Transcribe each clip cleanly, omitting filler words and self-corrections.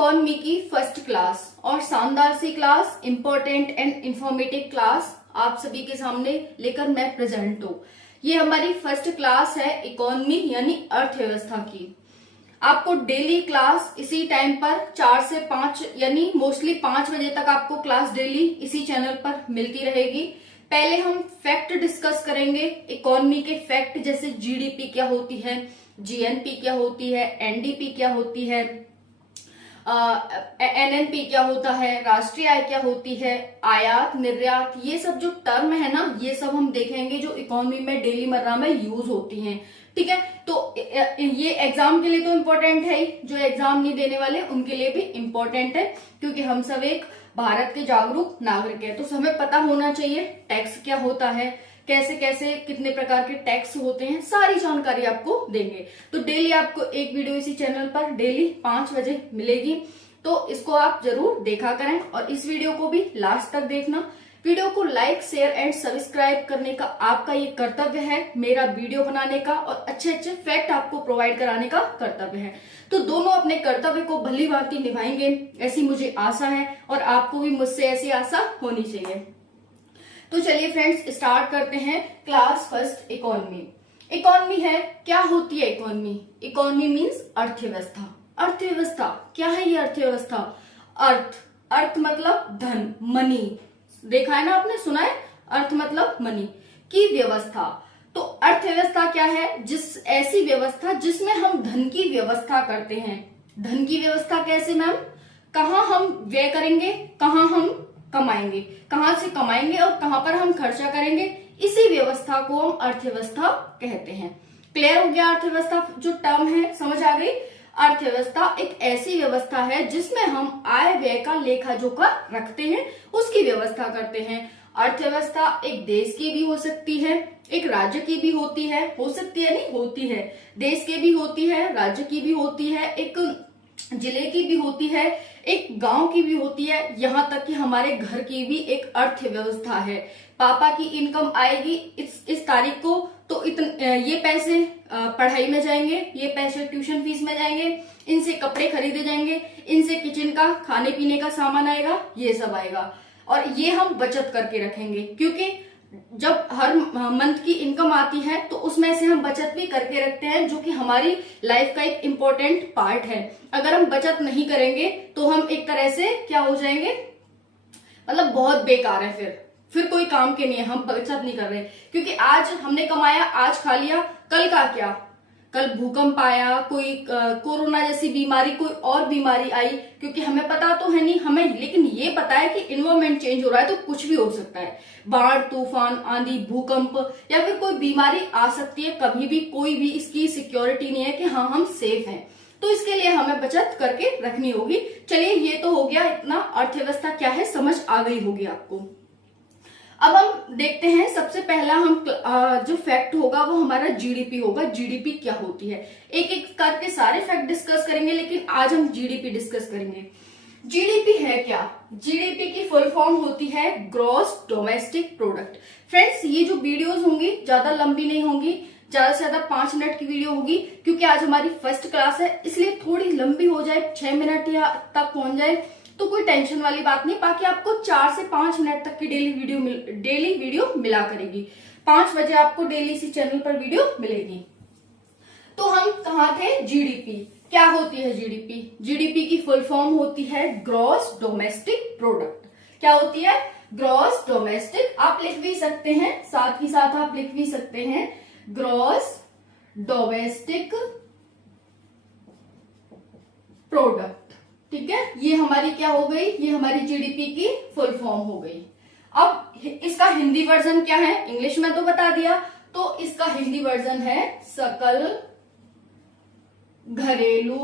Economy की first class और शानदार सी class, important and informative class आप सभी के सामने लेकर मैं प्रेजेंट हूँ। ये हमारी फर्स्ट क्लास है इकोनॉमी यानी अर्थव्यवस्था की। आपको डेली क्लास इसी टाइम पर 4 से 5 यानी मोस्टली 5 बजे तक आपको क्लास डेली इसी चैनल पर मिलती रहेगी। पहले हम फैक्ट डिस्कस करेंगे, इकोनॉमी के फैक्ट जैसे जीडीपी क्या होती है, जीएनपी क्या होती है, एनडीपी क्या होती है, एनएनपी क्या होता है, राष्ट्रीय आय क्या होती है, आयात निर्यात, ये सब जो टर्म है ना, ये सब हम देखेंगे जो इकोनॉमी में डेली मर्रा में यूज होती हैं। ठीक है, तो ये एग्जाम के लिए तो इम्पोर्टेंट है ही, जो एग्जाम नहीं देने वाले उनके लिए भी इम्पोर्टेंट है, क्योंकि हम सब एक भारत के जागरूक नागरिक है। तो हमें पता होना चाहिए टैक्स क्या होता है, कैसे कैसे कितने प्रकार के टैक्स होते हैं, सारी जानकारी आपको देंगे। तो डेली आपको एक वीडियो इसी चैनल पर डेली 5 बजे मिलेगी, तो इसको आप जरूर देखा करें और इस वीडियो को भी लास्ट तक देखना। वीडियो को लाइक, शेयर एंड सब्सक्राइब करने का आपका ये कर्तव्य है, मेरा वीडियो बनाने का और अच्छे अच्छे फैक्ट आपको प्रोवाइड कराने का कर्तव्य है। तो दोनों अपने कर्तव्य को भली भांति निभाएंगे ऐसी मुझे आशा है और आपको भी मुझसे ऐसी आशा होनी चाहिए। तो चलिए फ्रेंड्स, स्टार्ट करते हैं क्लास फर्स्ट इकोनॉमी। इकोनॉमी है, क्या होती है इकोनॉमी? इकोनॉमी मीन्स अर्थव्यवस्था। अर्थव्यवस्था क्या है? ये अर्थव्यवस्था, अर्थ मतलब धन, मनी, देखा है ना आपने, सुना है, अर्थ मतलब मनी की व्यवस्था। तो अर्थव्यवस्था क्या है? ऐसी व्यवस्था जिसमें हम धन की व्यवस्था करते हैं। धन की व्यवस्था कैसे मैम? कहाँ हम व्यय करेंगे, कहाँ हम कमाएंगे, कहाँ से कमाएंगे और कहाँ पर हम खर्चा करेंगे, इसी व्यवस्था को हम अर्थव्यवस्था कहते हैं। क्लियर हो गया? अर्थव्यवस्था जो टर्म है समझ आ गई? अर्थव्यवस्था एक ऐसी व्यवस्था है जिसमें हम आय व्यय का लेखा जोखा रखते हैं, उसकी व्यवस्था करते हैं। अर्थव्यवस्था एक देश की भी हो सकती है, एक राज्य की भी होती है, हो सकती है नहीं, होती है, देश की भी होती है, राज्य की भी होती है, एक जिले की भी होती है, एक गांव की भी होती है, यहाँ तक कि हमारे घर की भी एक अर्थव्यवस्था है। पापा की इनकम आएगी इस तारीख को, तो ये पैसे पढ़ाई में जाएंगे, ये पैसे ट्यूशन फीस में जाएंगे, इनसे कपड़े खरीदे जाएंगे, इनसे किचन का खाने पीने का सामान आएगा, ये सब आएगा और ये हम बचत करके रखेंगे, क्योंकि जब हर मंथ की इनकम आती है तो उसमें से हम बचत भी करके रखते हैं, जो कि हमारी लाइफ का एक इम्पोर्टेंट पार्ट है। अगर हम बचत नहीं करेंगे तो हम एक तरह से क्या हो जाएंगे, मतलब बहुत बेकार है, फिर कोई काम के नहीं है, हम बचत नहीं कर रहे, क्योंकि आज हमने कमाया, आज खा लिया, कल का क्या? कल भूकंप आया, कोई कोरोना जैसी बीमारी, कोई और बीमारी आई, क्योंकि हमें पता तो है नहीं, हमें लेकिन ये पता है कि इन्वायरमेंट चेंज हो रहा है तो कुछ भी हो सकता है, बाढ़, तूफान, आंधी, भूकंप या फिर कोई बीमारी आ सकती है कभी भी, कोई भी इसकी सिक्योरिटी नहीं है कि हाँ हम सेफ हैं। तो इसके लिए हमें बचत करके रखनी होगी। चलिए, ये तो हो गया, इतना अर्थव्यवस्था क्या है समझ आ गई होगी आपको। अब हम देखते हैं, सबसे पहला हम जो फैक्ट होगा वो हमारा जीडीपी होगा। जीडीपी क्या होती है, एक एक करके सारे फैक्ट डिस्कस करेंगे, लेकिन आज हम जीडीपी डिस्कस करेंगे। जीडीपी है क्या? जीडीपी की फुल फॉर्म होती है ग्रॉस डोमेस्टिक प्रोडक्ट। फ्रेंड्स, ये जो वीडियोस होंगी ज्यादा लंबी नहीं होंगी, ज्यादा से ज्यादा 5 मिनट की वीडियो होगी, क्योंकि आज हमारी फर्स्ट क्लास है, इसलिए थोड़ी लंबी हो जाए, 6 मिनट या तक पहुंच जाए तो कोई टेंशन वाली बात नहीं। बाकी आपको 4 से 5 मिनट तक की डेली वीडियो मिला करेगी। 5 बजे आपको डेली इसी चैनल पर वीडियो मिलेगी। तो हम कहाँ थे? जीडीपी क्या होती है? जीडीपी, जीडीपी की फुल फॉर्म होती है ग्रॉस डोमेस्टिक प्रोडक्ट। क्या होती है? ग्रॉस डोमेस्टिक, आप लिख भी सकते हैं, साथ ही साथ आप लिख भी सकते हैं ग्रॉस डोमेस्टिक प्रोडक्ट। ठीक है, ये हमारी क्या हो गई? ये हमारी जीडीपी की फुल फॉर्म हो गई। अब इसका हिंदी वर्जन क्या है? इंग्लिश में तो बता दिया, तो इसका हिंदी वर्जन है सकल घरेलू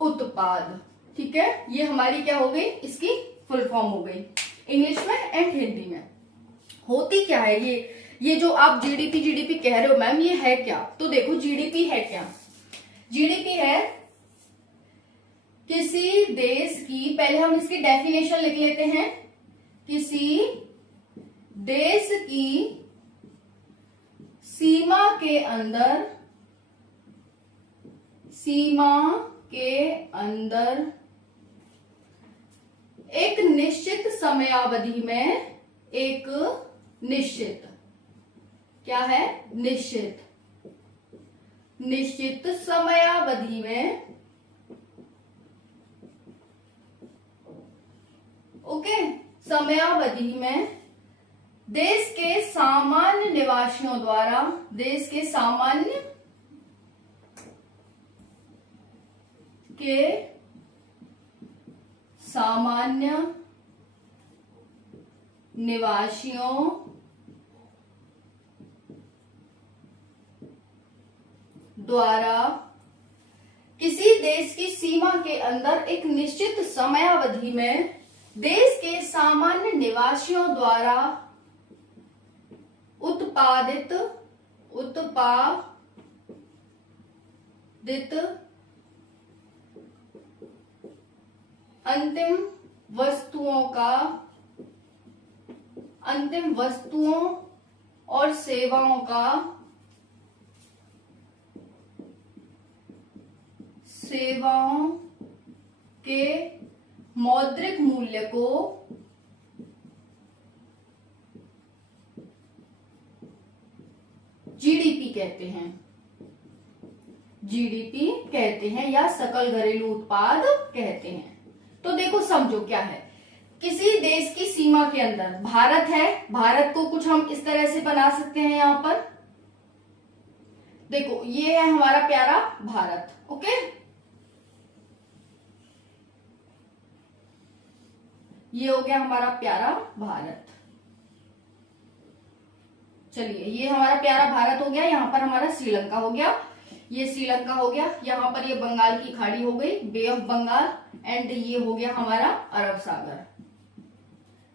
उत्पाद। ठीक है, ये हमारी क्या हो गई? इसकी फुल फॉर्म हो गई इंग्लिश में एंड हिंदी में। होती क्या है ये जो आप जीडीपी कह रहे हो मैम, ये है क्या? तो देखो, जीडीपी है क्या? जीडीपी है किसी देश की, पहले हम इसकी डेफिनेशन लिख लेते हैं, किसी देश की सीमा के अंदर सीमा के अंदर एक निश्चित समयावधि में, एक निश्चित, क्या है, निश्चित समयावधि में, ओके, समयावधि में देश के सामान्य निवासियों द्वारा, देश के सामान्य निवासियों द्वारा किसी देश की सीमा के अंदर एक निश्चित समयावधि में देश के सामान्य निवासियों द्वारा उत्पादित अंतिम वस्तुओं और सेवाओं के मौद्रिक मूल्य को जीडीपी कहते हैं, जीडीपी कहते हैं या सकल घरेलू उत्पाद कहते हैं। तो देखो समझो क्या है, किसी देश की सीमा के अंदर भारत है, भारत को कुछ हम इस तरह से बना सकते हैं, यहां पर देखो ये है हमारा प्यारा भारत, ओके, ये हो गया हमारा प्यारा भारत। चलिए ये हमारा प्यारा भारत हो गया, यहां पर हमारा श्रीलंका हो गया, ये श्रीलंका हो गया, यहां पर ये बंगाल की खाड़ी हो गई, बे ऑफ बंगाल, एंड ये हो गया हमारा अरब सागर।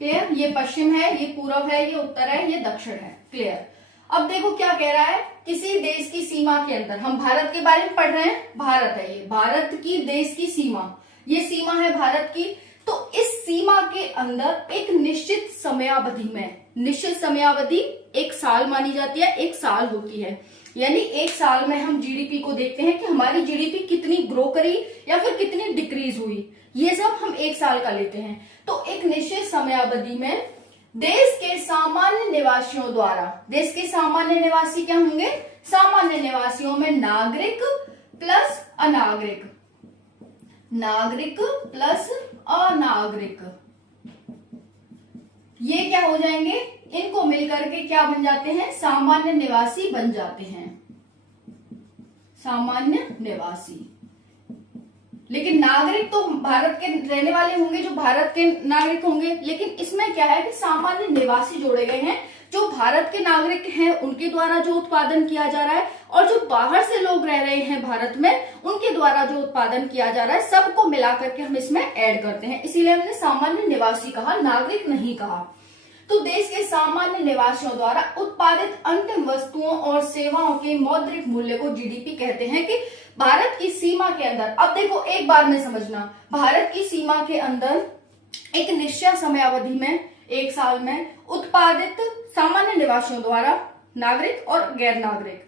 क्लियर, ये पश्चिम है, ये पूर्व है, ये उत्तर है, ये दक्षिण है। क्लियर। अब देखो क्या कह रहा है, किसी देश की सीमा के अंदर, हम भारत के बारे में पढ़ रहे हैं, भारत है ये, भारत की देश की सीमा, ये सीमा है भारत की। तो इस सीमा के अंदर एक निश्चित समयावधि में, निश्चित समयावधि एक साल मानी जाती है, एक साल होती है, यानी एक साल में हम जीडीपी को देखते हैं कि हमारी जीडीपी कितनी ग्रो करी या फिर कितनी डिक्रीज हुई, ये सब हम एक साल का लेते हैं। तो एक निश्चित समयावधि में देश के सामान्य निवासियों द्वारा, देश के सामान्य निवासी क्या होंगे, सामान्य निवासियों में नागरिक प्लस अनागरिक, नागरिक प्लस अनागरिक, ये क्या हो जाएंगे, इनको मिलकर के क्या बन जाते हैं, सामान्य निवासी बन जाते हैं, सामान्य निवासी। लेकिन नागरिक तो भारत के रहने वाले होंगे, जो भारत के नागरिक होंगे, लेकिन इसमें क्या है कि सामान्य निवासी जोड़े गए हैं, जो भारत के नागरिक हैं उनके द्वारा जो उत्पादन किया जा रहा है, और जो बाहर से लोग रह रहे हैं भारत में उनके द्वारा जो उत्पादन किया जा रहा है, सबको मिलाकर के हम इसमें ऐड करते हैं, इसीलिए हमने सामान्य निवासी कहा, नागरिक नहीं कहा। तो देश के सामान्य निवासियों द्वारा उत्पादित अंतिम वस्तुओं और सेवाओं के मौद्रिक मूल्य को जीडीपी कहते हैं कि भारत की सीमा के अंदर, अब देखो एक बार में समझना, भारत की सीमा के अंदर एक निश्चित समयावधि में, एक साल में उत्पादित सामान्य निवासियों द्वारा, नागरिक और गैर नागरिक,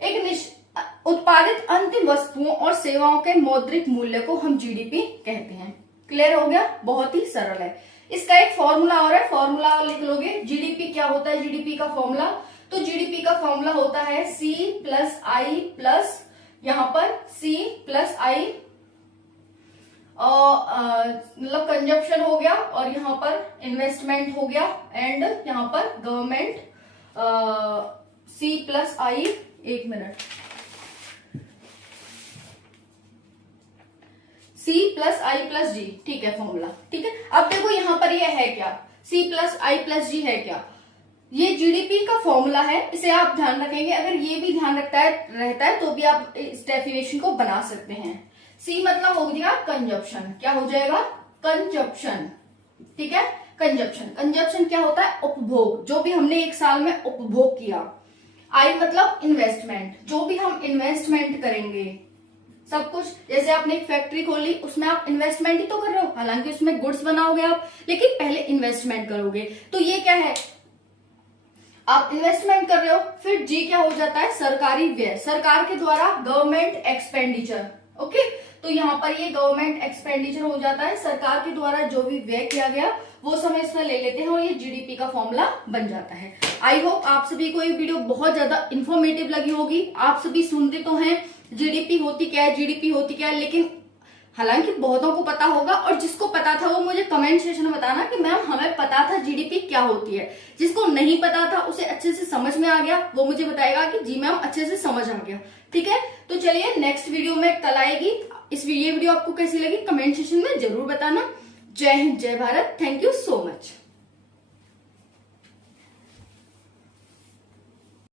एक उत्पादित अंतिम वस्तुओं और सेवाओं के मौद्रिक मूल्य को हम जीडीपी कहते हैं। क्लियर हो गया, बहुत ही सरल है। इसका एक फॉर्मूला और है, फॉर्मूला और लिख लोगे। जीडीपी क्या होता है, जीडीपी का फॉर्मूला, तो जीडीपी का फॉर्मूला होता है C प्लस आई प्लस, यहां पर C प्लस आई मतलब कंजप्शन हो गया, और यहाँ पर इन्वेस्टमेंट हो गया, एंड यहाँ पर गवर्नमेंट, C प्लस आई, एक मिनट, C प्लस आई प्लस जी, ठीक है फॉर्मूला, ठीक है। अब देखो यहाँ पर ये है क्या, C प्लस आई प्लस जी है क्या, ये जीडीपी का फॉर्मूला है, इसे आप ध्यान रखेंगे, अगर ये भी ध्यान रहता है तो भी आप इस डेफिनेशन को बना सकते हैं। C मतलब हो गया कंजप्शन, क्या हो जाएगा, कंजप्शन, ठीक है, कंजप्शन। कंजप्शन क्या होता है, उपभोग, जो भी हमने एक साल में उपभोग किया। आई मतलब इन्वेस्टमेंट, जो भी हम इन्वेस्टमेंट करेंगे, सब कुछ, जैसे आपने एक फैक्ट्री खोली, उसमें आप इन्वेस्टमेंट ही तो कर रहे हो, हालांकि उसमें गुड्स बनाओगे आप, लेकिन पहले इन्वेस्टमेंट करोगे, तो ये क्या है, आप इन्वेस्टमेंट कर रहे हो। फिर जी क्या हो जाता है, सरकारी व्यय, सरकार के द्वारा गवर्नमेंट एक्सपेंडिचर, ओके, तो यहाँ पर ये गवर्नमेंट एक्सपेंडिचर हो जाता है, सरकार के द्वारा जो भी व्यय किया गया वो समय इसमें ले लेते हैं और ये जीडीपी का फॉर्मूला बन जाता है। आई होप आप सभी को ये वीडियो बहुत ज्यादा इंफॉर्मेटिव लगी होगी। आप सभी सुनते तो हैं जीडीपी होती क्या है, जीडीपी होती क्या है, लेकिन हालांकि बहुतों को पता होगा, और जिसको पता था वो मुझे कमेंट सेक्शन में बताना कि मैम हमें पता था जीडीपी क्या होती है। जिसको नहीं पता था, उसे अच्छे से समझ में आ गया, वो मुझे बताएगा कि जी मैम अच्छे से समझ आ गया। ठीक है, तो चलिए नेक्स्ट वीडियो में कल आएगी। ये वीडियो आपको कैसी लगी कमेंट सेक्शन में जरूर बताना। जय हिंद, जय Bharat, thank you so much.